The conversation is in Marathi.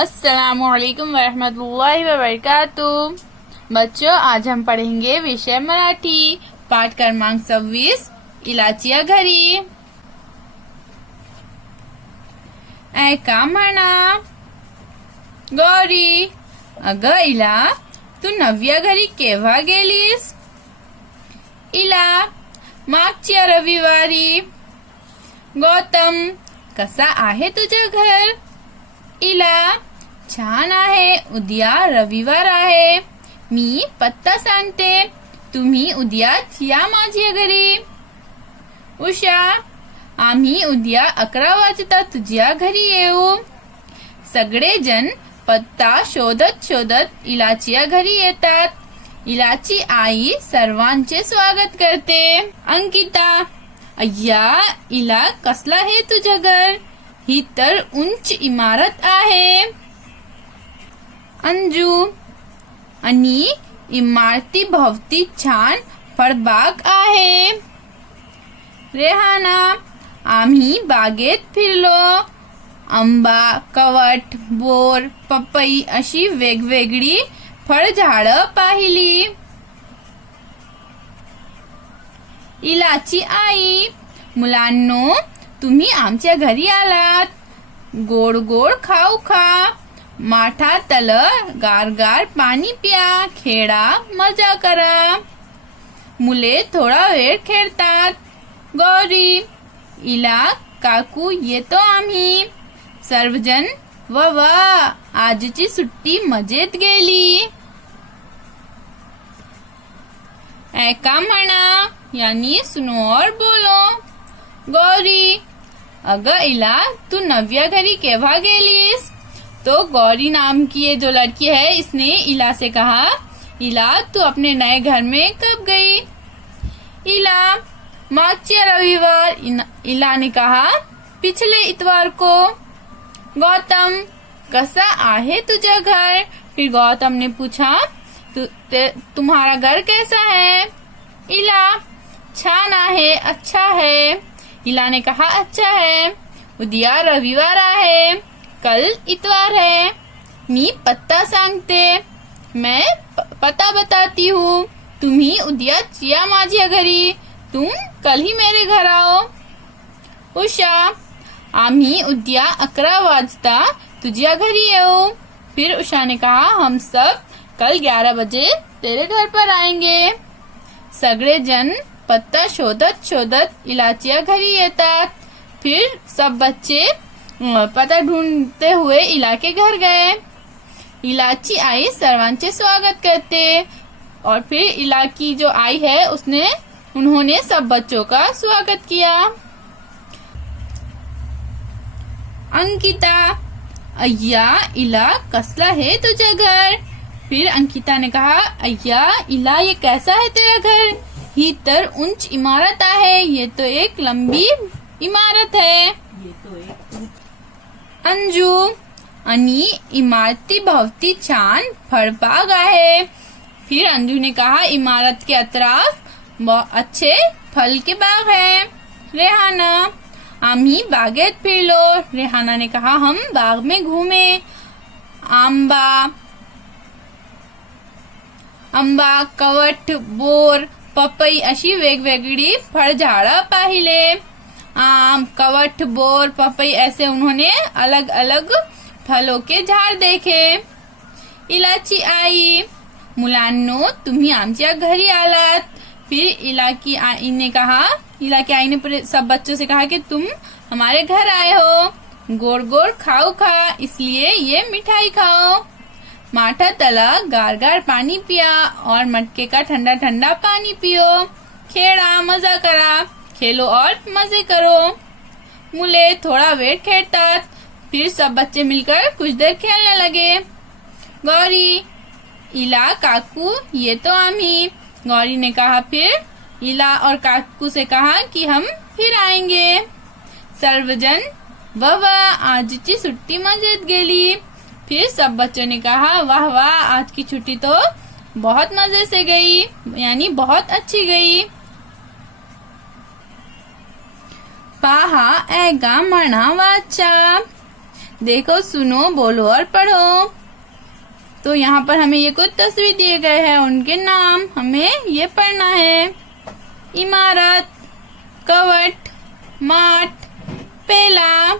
अस्सलामुअलैकुम वरहमतुल्लाहि वबरकातुह। बच्चों, आज हम पढ़ेंगे विषय मराठी, पाठ क्रमांक 26, इलाचिया घरी। ऐका म्हणा गौरी, अगं इला, तू नव्या घरी केव्हा गेलीस? इला, मागच्या रविवारी. गौतम, कसा आहे तुझं घर? इला, छान आहे. उद्या रविवार आहे. मी पत्ता सांगते, तुम्ही उद्याच या माझ्या घरी. उषा, आम्ही उद्या 11 वाजता तुझ्या घरी येऊ. सगळेजण पत्ता शोधत शोधत इलाच्या घरी येतात. इलाची आई सर्वांचे स्वागत करते. अंकिता, अय्या इला, कसलं आहे तुझं घर? ही तर उंच इमारत आहे. अंजू, आणि इमारती भोवती छान फळबाग आहे. रेहाना, आम्ही बागेत फिरलो. आंबा, कवठ, बोर, पपई अशी वेगवेगळी फळझाडं पाहिली. इलाची आई, मुलांनो, तुम्ही आमच्या घरी आलात. गोड गोड खाऊ खा, माठा तल, गारगार पाणी प्या, खेळा, मजा करा. मुले थोडा वेळ खेळतात. गौरी, इला, काकू, येतो आम्ही. सर्वजण, वा, आजची सुट्टी मजेत गेली. ऐका म्हणा, यानी सुनो और बोलो. गौरी, अगं इला, तू नव्या घरी केव्हा गेलीस? तो गौरी नाम की ये जो लड़की है, इसने इला से कहा, इला, तू अपने नए घर में कब गई? इला, मागच्या रविवार. इला ने कहा, पिछले इतवार को. गौतम, कसा आहे तुझा घर? फिर गौतम ने पूछा, तुम्हारा घर कैसा है? इला, छान आहे, अच्छा है. इला ने कहा, अच्छा है. उद्या रविवार आहे, कल इतवार है. मी पत्ता सांगते, मैं पता बताती हूँ. तुम्ही उद्याच या माझ्या घरी. तुम कल ही मेरे घर आओ. उषा, आम्ही उद्या 11 वाजता तुझ्या घरी येऊ. फिर उषा ने कहा, हम सब कल 11 बजे तेरे घर पर आएंगे. सगळेजण पत्ता शोधत शोधत इलाच्या घरी येतात. फिर सब बच्चे पता ढूंढते हुए इला के घर गए. इलाची आई सर्वांचे स्वागत करते और फिर इला की जो आई है उन्होंने सब बच्चों का स्वागत किया. अंकिता, अय्या इला, कसला है तुझे घर? फिर अंकिता ने कहा, अय्या इला, ये कैसा है तेरा घर? ही तर उंच इमारत आहे. ये तो एक लंबी इमारत है. अंजू, आणि इमारती भोवती छान फळबाग आहे. फिर अंजू ने कहा, इमारत के अतराफ बहुत अच्छे फल के बाग है. रेहाना, आम्ही बागेत फिरलो. रेहाना ने कहा, हम बाग में घूमे. आंबा, कवठ, बोर, पपई अशी वेगवेगळी फळझाडं पाहिले. आम, कवठ, बोर, पपई ऐसे उन्होंने अलग अलग फलों के झाड देखे. इलाची आई, मुलांनो, तुम्ही आमच्या घरी आलात. फिर इला की आई ने सब बच्चों से कहा कि तुम हमारे घर आए हो. गोड़ गोड़ खाओ खा, इसलिए ये मिठाई खाओ. माठा तला, गारगार पानी पिया और मटके का ठंडा ठंडा पानी पियो. खेळा, मजा करा, खेलो और मजे करो. मुले थोड़ा वेळ खेळतात. फिर सब बच्चे मिलकर कुछ देर खेलने लगे. गौरी, इला, काकू, ये तो आम्ही. गौरी ने कहा, फिर इला और काकू से कहा कि हम फिर आएंगे. सर्वजन, वा, आजची सुट्टी मजेत गेली. फिर सब बच्चों ने कहा, वाह, आज की छुट्टी तो बहुत मजे से गई, यानी बहुत अच्छी गई. पहा ऐगा म्हणा वाचा. देखो, सुनो, बोलो और पढ़ो। तो यहाँ पर हमें ये कुछ तस्वीर दिए गए हैं, उनके नाम हमें ये पढ़ना है। इमारत, कवट, माठ, पेला,